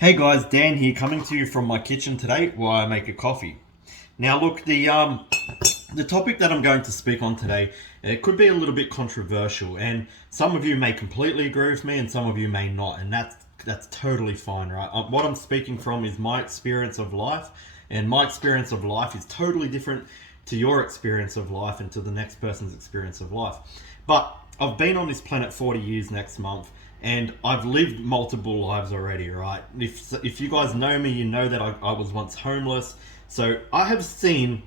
Hey guys, Dan here, coming to you from my kitchen today while I make a coffee. Now look, the topic that I'm going to speak on today, it could be a little bit controversial, and some of you may completely agree with me and some of you may not, and that's totally fine, right? What I'm speaking from is my experience of life, and my experience of life is totally different to your experience of life and to the next person's experience of life. But I've been on this planet 40 years next month, and I've lived multiple lives already, right? If you guys know me, you know that I was once homeless. So I have seen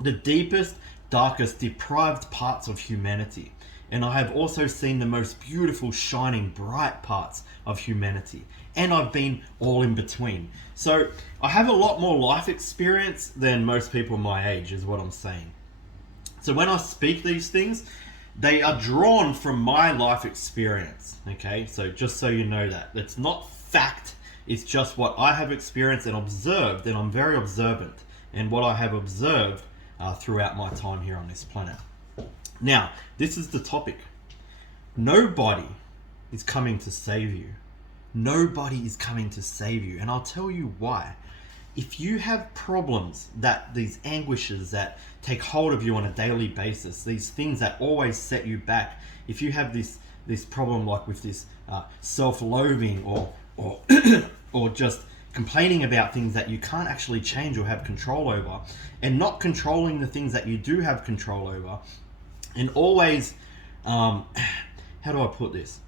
the deepest, darkest, deprived parts of humanity. And I have also seen the most beautiful, shining, bright parts of humanity. And I've been all in between. So I have a lot more life experience than most people my age, is what I'm saying. So when I speak these things, they are drawn from my life experience, okay? So just so you know that. It's not fact, it's just what I have experienced and observed, and I'm very observant in what I have observed throughout my time here on this planet. Now, this is the topic. Nobody is coming to save you. Nobody is coming to save you, and I'll tell you why. If you have problems, these anguishes that take hold of you on a daily basis, these things that always set you back, if you have this problem like with this self-loathing or or just complaining about things that you can't actually change or have control over, and not controlling the things that you do have control over, and always, how do I put this?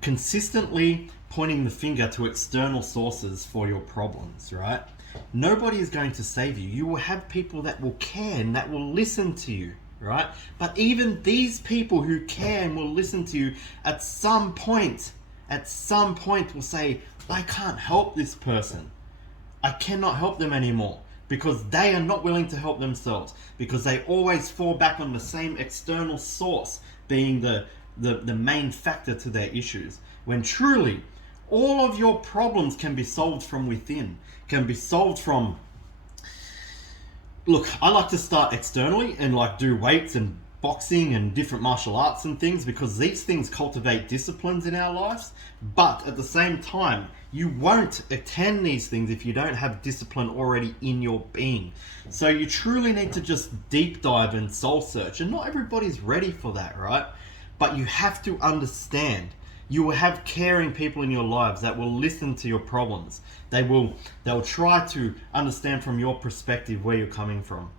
Consistently pointing the finger to external sources for your problems, right? Nobody is going to save you. You will have people that will care and that will listen to you, right? But even these people who care and will listen to you at some point will say, I can't help this person. I cannot help them anymore, because they are not willing to help themselves, because they always fall back on the same external source being the main factor to their issues, when truly all of your problems can be solved from within, can be solved from... Look, I like to start externally and like do weights and boxing and different martial arts and things, because these things cultivate disciplines in our lives. But at the same time, you won't attend these things if you don't have discipline already in your being. So you truly need to just deep dive and soul search, and not everybody's ready for that, right? But you have to understand, you will have caring people in your lives that will listen to your problems. They'll try to understand from your perspective where you're coming from.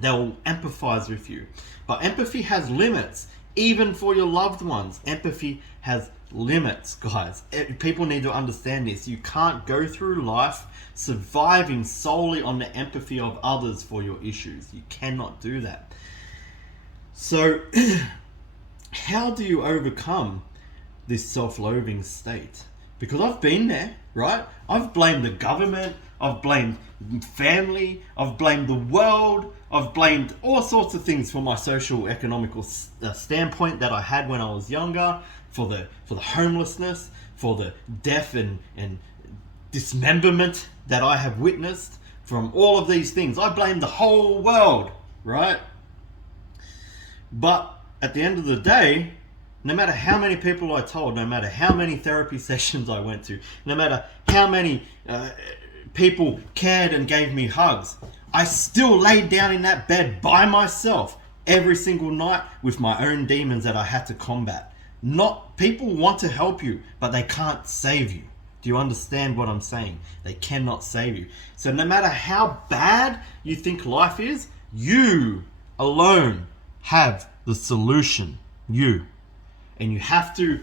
They'll empathize with you. But empathy has limits, even for your loved ones. Empathy has limits, guys. People need to understand this. You can't go through life surviving solely on the empathy of others for your issues. You cannot do that. So, how do you overcome this self-loathing state? Because I've been there, right? I've blamed the government, I've blamed family, I've blamed the world, I've blamed all sorts of things for my social economical standpoint that I had when I was younger, for the homelessness, for the death and dismemberment that I have witnessed from all of these things. I blame the whole world, right? But at the end of the day, no matter how many people I told, no matter how many therapy sessions I went to, no matter how many people cared and gave me hugs, I still laid down in that bed by myself every single night with my own demons that I had to combat. People want to help you, but they can't save you. Do you understand what I'm saying? They cannot save you. So no matter how bad you think life is, you alone have the solution. You. And you have to,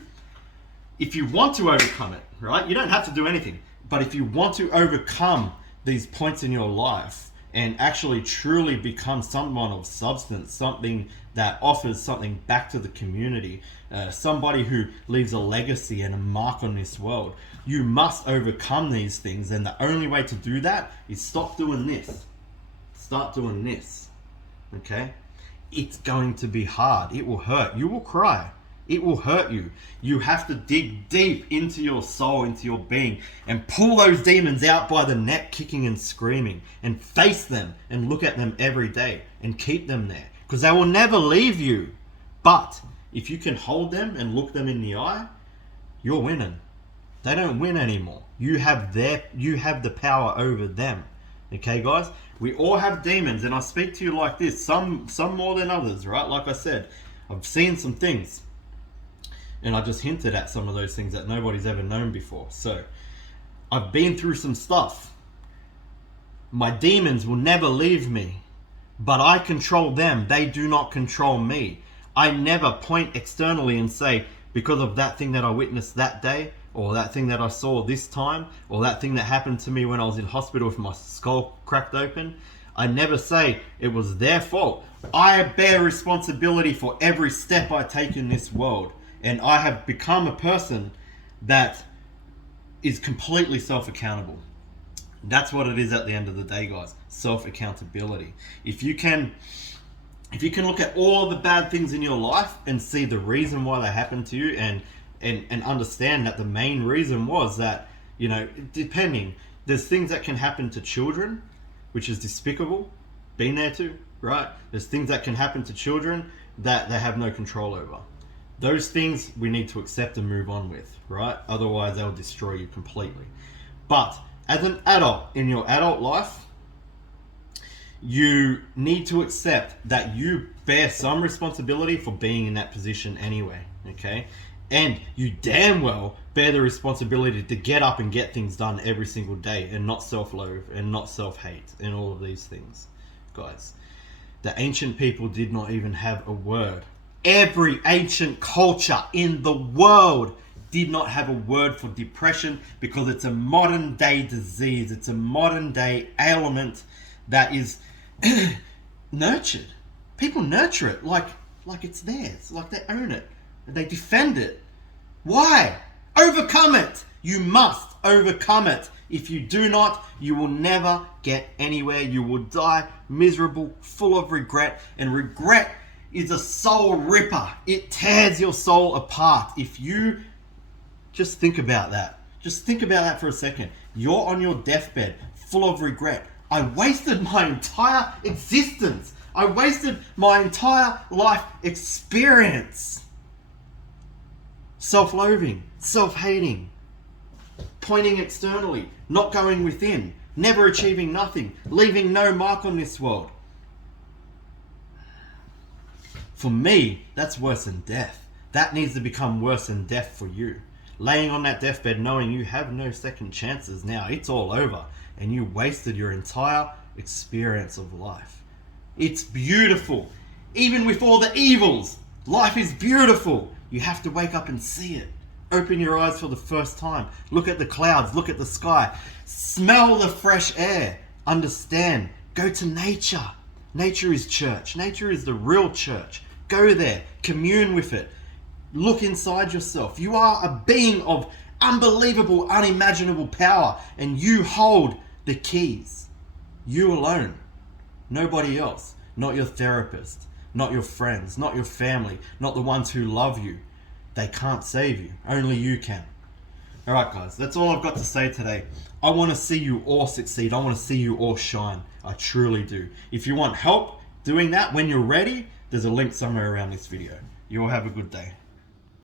if you want to overcome it, right? You don't have to do anything. But if you want to overcome these points in your life and actually truly become someone of substance, something that offers something back to the community, somebody who leaves a legacy and a mark on this world, you must overcome these things. And the only way to do that is stop doing this. Start doing this. Okay? It's going to be hard. It will hurt. You will cry. It will hurt you. You have to dig deep into your soul, into your being, and pull those demons out by the neck, kicking and screaming, and face them and look at them every day and keep them there, because they will never leave you. But if you can hold them and look them in the eye, you're winning. They don't win anymore. You have the power over them. Okay, guys? We all have demons, and I speak to you like this. Some more than others, right? Like I said, I've seen some things, and I just hinted at some of those things that nobody's ever known before. So, I've been through some stuff. My demons will never leave me, but I control them. They do not control me. I never point externally and say, because of that thing that I witnessed that day, or that thing that I saw this time, or that thing that happened to me when I was in hospital with my skull cracked open, I never say it was their fault. I bear responsibility for every step I take in this world, and I have become a person that is completely self-accountable. That's what it is at the end of the day, guys. Self-accountability. If you can look at all the bad things in your life and see the reason why they happened to you, and understand that the main reason was that, there's things that can happen to children, which is despicable, been there too, right? There's things that can happen to children that they have no control over. Those things we need to accept and move on with, right? Otherwise they'll destroy you completely. But as an adult, in your adult life, you need to accept that you bear some responsibility for being in that position anyway, okay? And you damn well bear the responsibility to get up and get things done every single day, and not self-loathe and not self-hate and all of these things. Guys, the ancient people did not even have a word. Every ancient culture in the world did not have a word for depression, because it's a modern day disease. It's a modern day ailment that is nurtured. People nurture it like it's theirs, like they own it. They defend it. Why? Overcome it. You must overcome it. If you do not, you will never get anywhere. You will die miserable, full of regret. And regret is a soul ripper. It tears your soul apart. If you just think about that. Just think about that for a second. You're on your deathbed, full of regret. I wasted my entire existence. I wasted my entire life experience. Self-loathing, self-hating, pointing externally, not going within, never achieving nothing, leaving no mark on this world. For me, that's worse than death. That needs to become worse than death for you. Laying on that deathbed knowing you have no second chances now. It's all over, and you wasted your entire experience of life. It's beautiful. Even with all the evils, life is beautiful. You have to wake up and see it. Open your eyes for the first time. Look at the clouds. Look at the sky. Smell the fresh air. Understand. Go to nature. Nature is church. Nature is the real church. Go there. Commune with it. Look inside yourself. You are a being of unbelievable, unimaginable power, and you hold the keys. You alone. Nobody else. Not your therapist. Not your friends, not your family, not the ones who love you. They can't save you. Only you can. Alright guys, that's all I've got to say today. I want to see you all succeed. I want to see you all shine. I truly do. If you want help doing that when you're ready, there's a link somewhere around this video. You all have a good day.